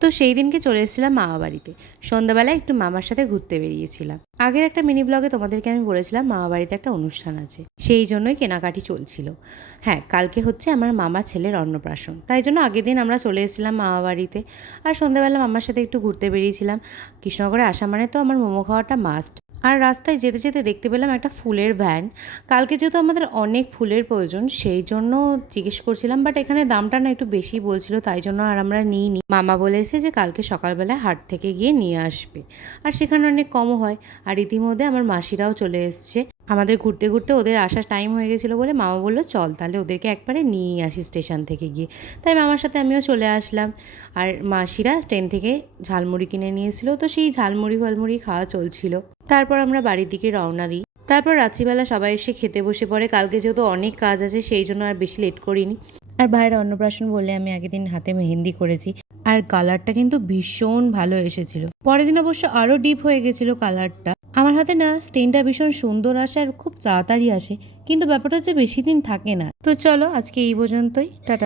তো সেই দিনকে চলে এসেছিলাম মামা বাড়িতে। সন্ধ্যাবেলায় একটু মামার সাথে ঘুরতে বেরিয়েছিলাম। আগের একটা মিনি ব্লগে তোমাদেরকে আমি বলেছিলাম মামা বাড়িতে একটা অনুষ্ঠান আছে, সেই জন্যই কেনাকাটি চলছিল। হ্যাঁ, কালকে হচ্ছে আমার মামা ছেলের অন্নপ্রাশন, তাই জন্য আগের দিন আমরা চলে এসেছিলাম মামা বাড়িতে। আর সন্ধ্যাবেলা মামার সাথে একটু ঘুরতে বেরিয়েছিলাম। কৃষ্ণনগরে আসা মানে তো আমার মোমো খাওয়াটা মাস্ট। আর রাস্তায় যেতে যেতে দেখতে পেলাম একটা ফুলের ভ্যান। কালকে যেহেতু আমাদের অনেক ফুলের প্রয়োজন, সেই জন্য জিজ্ঞেস করছিলাম, বাট এখানে দামটা না একটু বেশি বলছিল, তাই জন্য আর আমরা নিইনি। মামা বলেছে যে কালকে সকালবেলায় হাট থেকে গিয়ে নিয়ে আসবে, আর সেখানে অনেক কমও হয়। আর ইতিমধ্যে আমার মাসিরাও চলে এসছে। আমাদের ঘুরতে ঘুরতে ওদের আসার টাইম হয়ে গেছিলো বলে মামা বললো চল তাহলে ওদেরকে একবারে নিয়ে আসি স্টেশন থেকে গিয়ে। তাই মামার সাথে আমিও চলে আসলাম। আর মাসিরা ট্রেন থেকে ঝালমুড়ি কিনে নিয়েছিল, তো সেই ঝালমুড়ি ফালমুড়ি খাওয়া চলছিল। তারপর আমরা বাড়ির দিকে রওনা দিই। তারপর রাত্রিবেলা সবাই এসে খেতে বসে পড়ে। কালকে যেহেতু অনেক কাজ আছে, সেই জন্য আর বেশি লেট করিনি। আর ভাইয়ের অন্নপ্রাশন বললে আমি আগের দিন হাতে মেহেন্দি করেছি, আর কালারটা কিন্তু ভীষণ ভালো এসেছিল। পরের দিন অবশ্য আরও ডিপ হয়ে গেছিলো কালারটা। আমার হাতে না স্টেনটা ভীষণ সুন্দর আসে আর খুব তাড়াতাড়ি আসে, কিন্তু ব্যাপারটা হচ্ছে বেশি দিন থাকে না। তো চলো আজকে এই পর্যন্তই, টাটা।